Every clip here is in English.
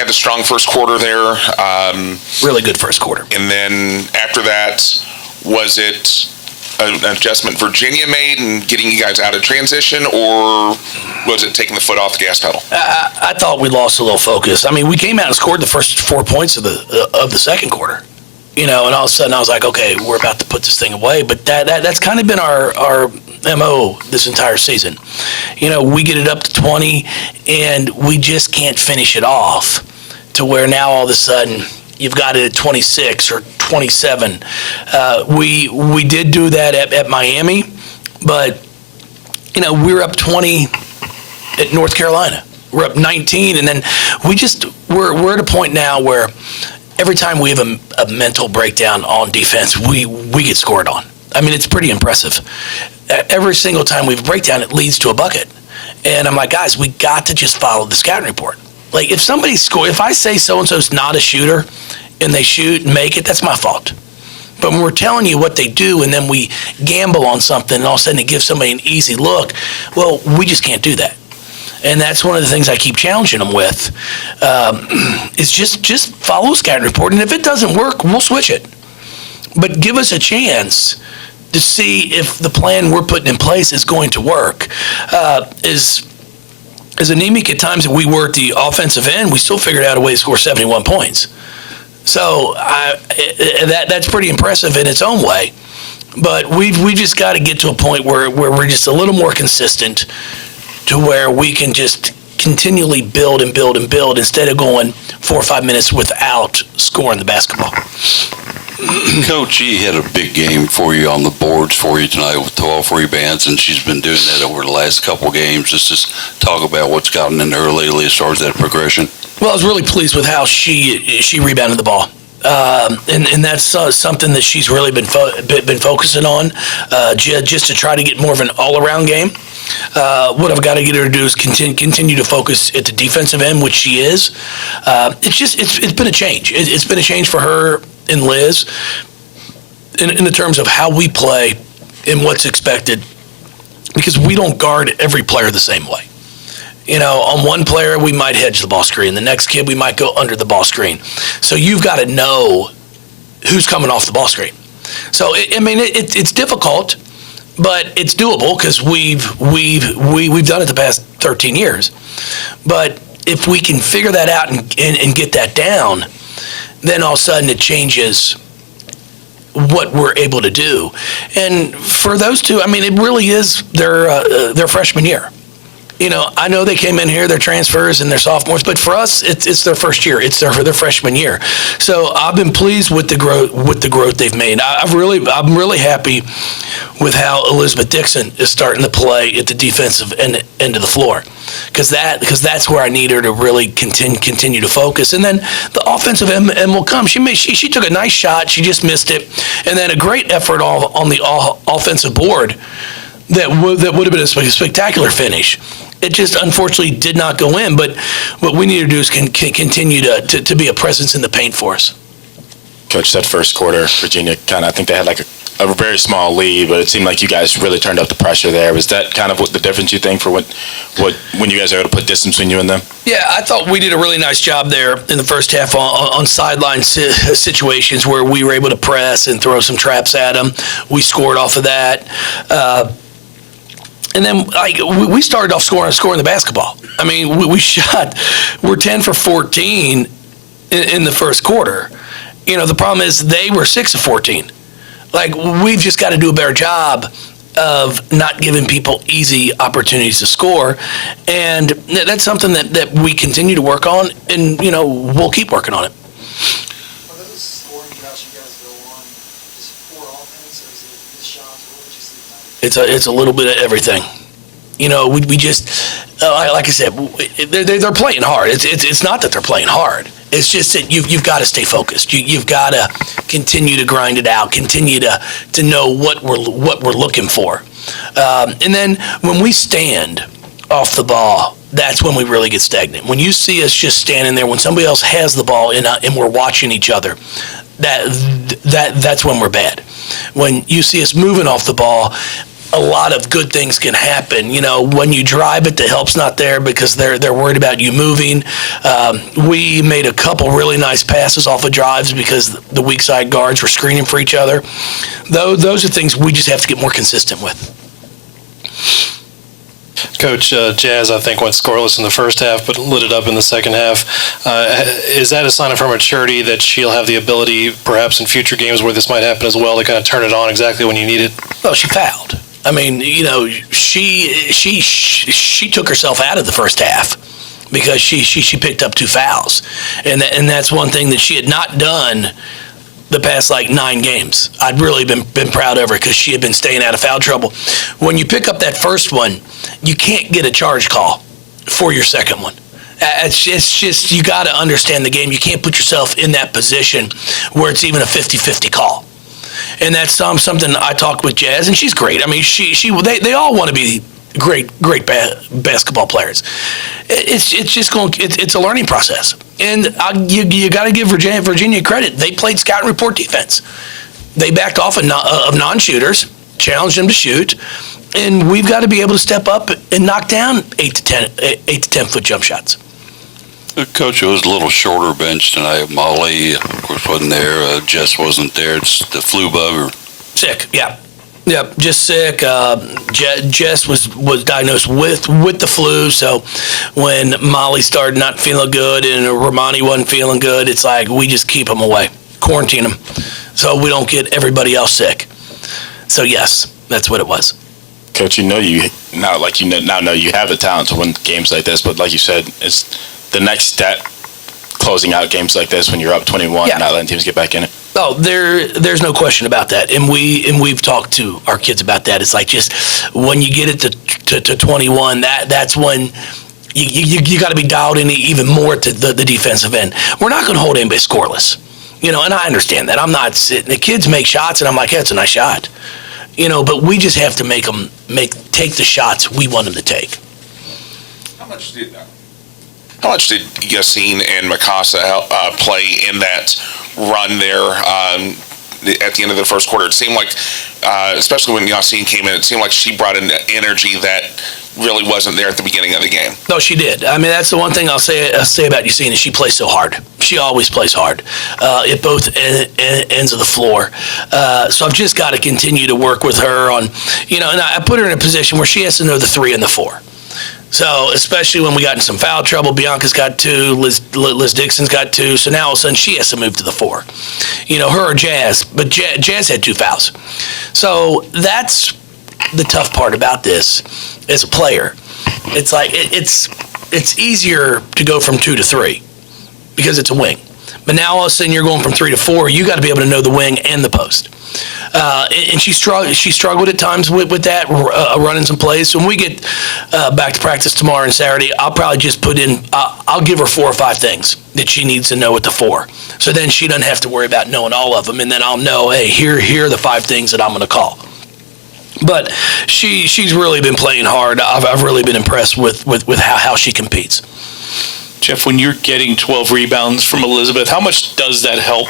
had a strong first quarter there. Really good first quarter. And then after that, was it an adjustment Virginia made and getting you guys out of transition, or was it taking the foot off the gas pedal? I thought we lost a little focus. I mean, we came out and scored the first 4 points of the second quarter. And all of a sudden I was like, okay, we're about to put this thing away. But that's kind of been our MO this entire season. We get it up to 20, and we just can't finish it off to where now all of a sudden you've got it at 26 or 27. We did do that at Miami, but, we were up 20 at North Carolina. We're up 19, and then we're at a point now where every time we have a mental breakdown on defense, we get scored on. I mean, it's pretty impressive. Every single time we have a breakdown, it leads to a bucket. And I'm like, guys, we got to just follow the scouting report. Like, if somebody if I say so-and-so's not a shooter and they shoot and make it, that's my fault. But when we're telling you what they do and then we gamble on something and all of a sudden it gives somebody an easy look, well, we just can't do that. And that's one of the things I keep challenging them with, is just follow a scouting report. And if it doesn't work, we'll switch it. But give us a chance to see if the plan we're putting in place is going to work. As anemic at times that we were at the offensive end, we still figured out a way to score 71 points. So that's pretty impressive in its own way. But we just got to get to a point where we're just a little more consistent, to where we can just continually build and build and build instead of going 4 or 5 minutes without scoring the basketball. Coach, she had a big game for you on the boards for you tonight with 12 rebounds, and she's been doing that over the last couple games. Just talk about what's gotten in her lately as far as that progression. Well, I was really pleased with how she rebounded the ball. And that's something that she's really been focusing on, just to try to get more of an all-around game. What I've got to get her to do is continue to focus at the defensive end, which she is. It's been a change. It's been a change for her and Liz in the terms of how we play and what's expected, because we don't guard every player the same way. On one player, we might hedge the ball screen. The next kid, we might go under the ball screen. So you've got to know who's coming off the ball screen. So, it's difficult, but it's doable because we've done it the past 13 years. But if we can figure that out and get that down, then all of a sudden it changes what we're able to do. And for those two, it really is their freshman year. I know they came in here, they're transfers and they're sophomores, but for us, it's their first year. It's their freshman year. So I've been pleased with the growth they've made. I'm really happy with how Elizabeth Dixon is starting to play at the defensive end of the floor, because that's where I need her to really continue to focus. And then the offensive end will come. She took a nice shot, she just missed it, and then a great effort on the offensive board that would have been a spectacular finish. It just unfortunately did not go in, but what we need to do is continue to be a presence in the paint for us. Coach, that first quarter, Virginia I think they had like a very small lead, but it seemed like you guys really turned up the pressure there. Was that kind of what the difference you think for when you guys are able to put distance between you and them? Yeah, I thought we did a really nice job there in the first half on sideline situations where we were able to press and throw some traps at them. We scored off of that. And then, we started off scoring the basketball. We're 10 for 14 in the first quarter. The problem is they were 6 of 14. We've just got to do a better job of not giving people easy opportunities to score. And that's something that we continue to work on, and, we'll keep working on it. Are those scoring droughts you guys go on just poor offense, or is it missed shots, or what would you see? It's a little bit of everything. We just, like I said, they're playing hard. It's not that they're playing hard. It's just that you've got to stay focused. You've got to continue to grind it out, continue to know what we're looking for. And then when we stand off the ball, that's when we really get stagnant. When you see us just standing there, when somebody else has the ball and we're watching each other, that's when we're bad. When you see us moving off the ball, a lot of good things can happen. You know, when you drive it, the help's not there because they're worried about you moving. We made a couple really nice passes off of drives because the weak side guards were screening for each other. Those are things we just have to get more consistent with. Coach, Jazz, I think, went scoreless in the first half, but lit it up in the second half. Is that a sign of her maturity that she'll have the ability, perhaps in future games where this might happen as well, to kind of turn it on exactly when you need it? Well, she fouled. I mean, you know, she took herself out of the first half because she picked up 2 fouls, and that's one thing that she had not done the past 9 games. I'd really been proud of her because she had been staying out of foul trouble. When you pick up that first one, you can't get a charge call for your second one. It's just you got to understand the game. You can't put yourself in that position where it's even a 50-50 call. And that's something I talked with Jazz, and she's great. I mean, they all want to be great basketball players. It's a learning process, and you got to give Virginia credit. They played scout and report defense. They backed off of non-shooters, challenged them to shoot, and we've got to be able to step up and knock down 8 to 10 foot jump shots. Coach, it was a little shorter bench tonight. Molly, of course, wasn't there. Jess wasn't there. It's the flu bug or sick. Yeah. Yep, just sick. Jess was diagnosed with the flu, so when Molly started not feeling good and Romani wasn't feeling good, it's like we just keep them away, quarantine them, so we don't get everybody else sick. So yes, that's what it was. Coach, you know you have the talent to win games like this, but like you said, it's the next step, closing out games like this when you're up 21, not letting teams get back in it. Oh, there's no question about that, and we've talked to our kids about that. It's like just when you get it to 21, that's when you got to be dialed in even more to the defensive end. We're not going to hold anybody scoreless, you know, and I understand that. I'm not sitting. The kids make shots, and I'm like, yeah, it's a nice shot, you know. But we just have to make them take the shots we want them to take. How much did Yassine and Mikasa play in that run there at the end of the first quarter? It seemed like, especially when Yassine came in, it seemed like she brought an energy that really wasn't there at the beginning of the game. No, she did. I mean, that's the one thing I'll say about Yassine is she plays so hard. She always plays hard at both ends of the floor. So I've just got to continue to work with her on, you know, and I put her in a position where she has to know the 3 and the 4. So especially when we got in some foul trouble, Bianca's got 2, Liz Dixon's got 2. So now all of a sudden she has to move to the 4. You know, her or Jazz, but Jazz had 2 fouls. So that's the tough part about this as a player. It's like it's easier to go from 2 to 3 because it's a wing. But now all of a sudden you're going from 3 to 4. You got to be able to know the wing and the post. And she struggled at times with that, running some plays. So when we get back to practice tomorrow and Saturday, I'll probably just put in, I'll give her 4 or 5 things that she needs to know at the 4. So then she doesn't have to worry about knowing all of them. And then I'll know, hey, here are the 5 things that I'm going to call. But she's really been playing hard. I've really been impressed with how she competes. Jeff, when you're getting 12 rebounds from Elizabeth, how much does that help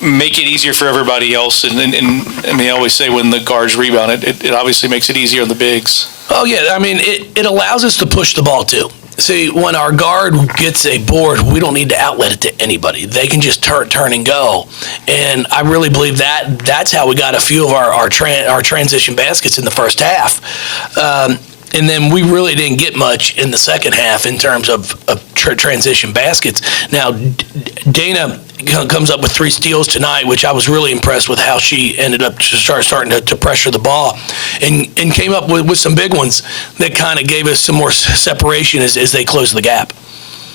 make it easier for everybody else? And I mean, I always say when the guards rebound, it obviously makes it easier on the bigs. Oh, yeah. I mean, it allows us to push the ball, too. See, when our guard gets a board, we don't need to outlet it to anybody. They can just turn and go. And I really believe that's how we got a few of our transition baskets in the first half. And then we really didn't get much in the second half in terms of transition baskets. Now, Dana comes up with 3 steals tonight, which I was really impressed with how she ended up starting to pressure the ball and came up with some big ones that kind of gave us some more separation as they closed the gap.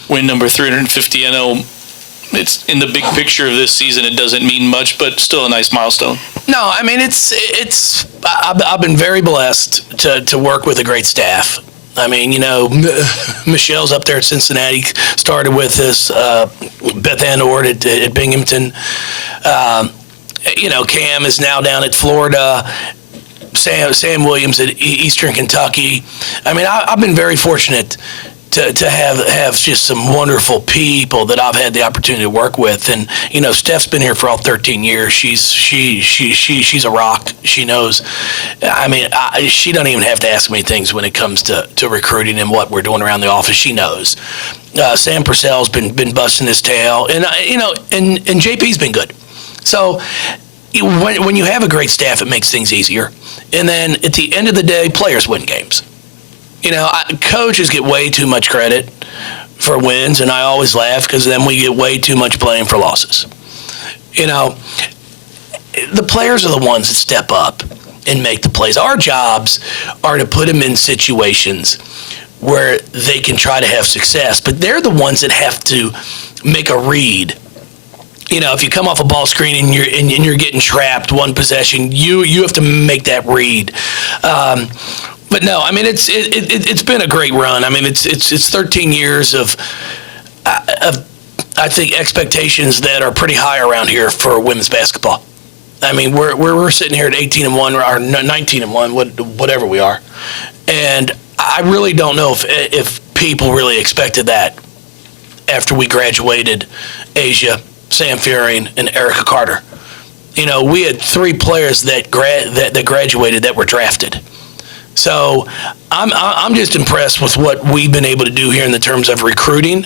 Win number 350, I know it's in the big picture of this season, it doesn't mean much, but still a nice milestone. No, I mean, I've been very blessed to work with a great staff. I mean, you know, Michelle's up there at Cincinnati, started with us, Beth Ann Ord at Binghamton. You know, Cam is now down at Florida. Sam Williams at Eastern Kentucky. I mean, I've been very fortunate to have just some wonderful people that I've had the opportunity to work with. And Steph's been here for all 13 years. She's a rock. She knows. I mean, she doesn't even have to ask me things when it comes to recruiting and what we're doing around the office. She knows. Sam Purcell's been busting his tail, and and JP's been good. So when you have a great staff, it makes things easier. And then at the end of the day, players win games. Coaches get way too much credit for wins, and I always laugh because then we get way too much blame for losses. The players are the ones that step up and make the plays. Our jobs are to put them in situations where they can try to have success, but they're the ones that have to make a read. If you come off a ball screen and you're getting trapped one possession, you have to make that read. But no, I mean it's been a great run. I mean it's 13 years of I think expectations that are pretty high around here for women's basketball. I mean we're sitting here at 18-1 or 19-1, whatever we are, and I really don't know if people really expected that after we graduated Asia, Sam Fearing, and Erica Carter. We had 3 players that graduated that were drafted. So I'm just impressed with what we've been able to do here in the terms of recruiting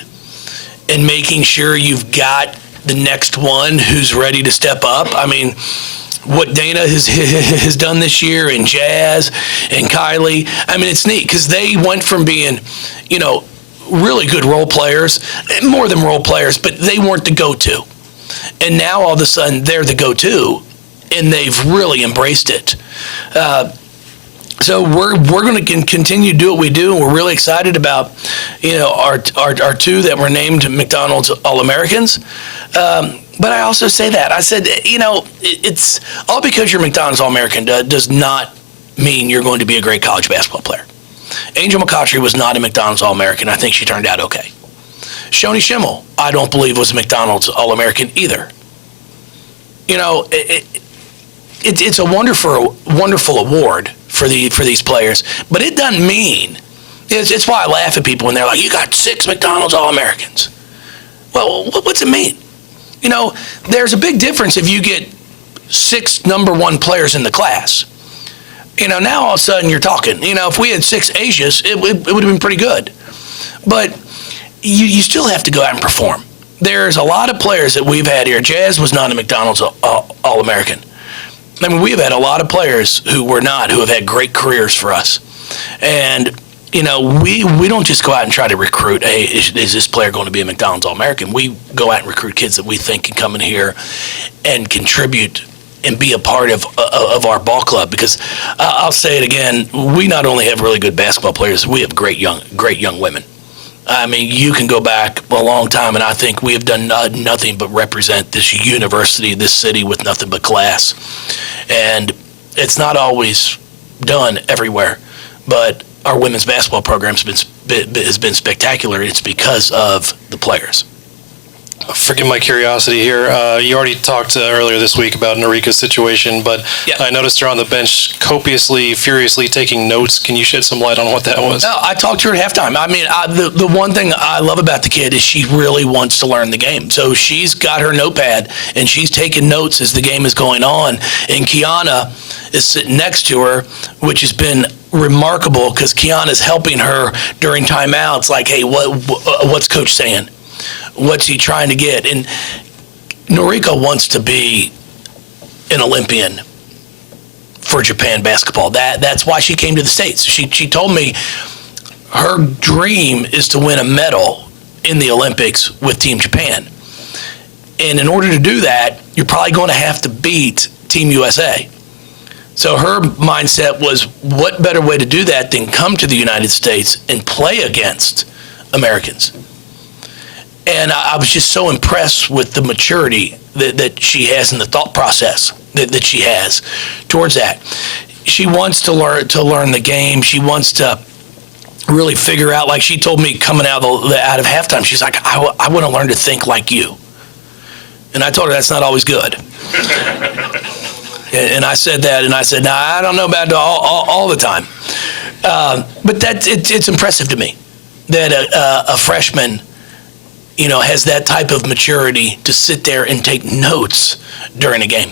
and making sure you've got the next one who's ready to step up. I mean, what Dana has done this year, and Jazz and Kylie, I mean, it's neat because they went from being, really good role players, more than role players, but they weren't the go-to. And now all of a sudden they're the go-to, and they've really embraced it. So we're going to continue to do what we do, and we're really excited about, our 2 that were named McDonald's All-Americans. But I also say that. I said, it's all because you're McDonald's All-American does not mean you're going to be a great college basketball player. Angel McCoughtry was not a McDonald's All-American. I think she turned out okay. Shoni Schimmel, I don't believe was a McDonald's All-American either. It's a wonderful award for these players, but it doesn't mean. It's why I laugh at people when they're like, "You got 6 McDonald's All-Americans." Well, what's it mean? There's a big difference if you get 6 number 1 players in the class. Now all of a sudden you're talking. If we had 6 Asias, it would have been pretty good. But you still have to go out and perform. There's a lot of players that we've had here. Jazz was not a McDonald's All-American. I mean, we've had a lot of players who have had great careers for us. And, we don't just go out and try to recruit, hey, is this player going to be a McDonald's All-American? We go out and recruit kids that we think can come in here and contribute and be a part of our ball club. Because I'll say it again, we not only have really good basketball players, we have great young women. I mean, you can go back a long time, and I think we have done nothing but represent this university, this city with nothing but class. And it's not always done everywhere, but our women's basketball program has been spectacular. It's because of the players. Forgive my curiosity here. You already talked earlier this week about Norika's situation, but yeah. I noticed her on the bench copiously, furiously taking notes. Can you shed some light on what that was? No, I talked to her at halftime. I mean, the one thing I love about the kid is she really wants to learn the game. So she's got her notepad, and she's taking notes as the game is going on. And Kiana is sitting next to her, which has been remarkable because Kiana's helping her during timeouts. Like, hey, what's Coach saying? What's he trying to get? And Norika wants to be an Olympian for Japan basketball. That's why she came to the States. She told me her dream is to win a medal in the Olympics with Team Japan. And in order to do that, you're probably going to have to beat Team USA. So her mindset was, what better way to do that than come to the United States and play against Americans? And I was just so impressed with the maturity that she has in the thought process that she has towards that. She wants to learn the game. She wants to really figure out, like she told me coming out of halftime, she's like, I want to learn to think like you. And I told her that's not always good. And I said that, and I said, nah, I don't know about it all the time. But it's impressive to me. that a freshman, has that type of maturity to sit there and take notes during a game.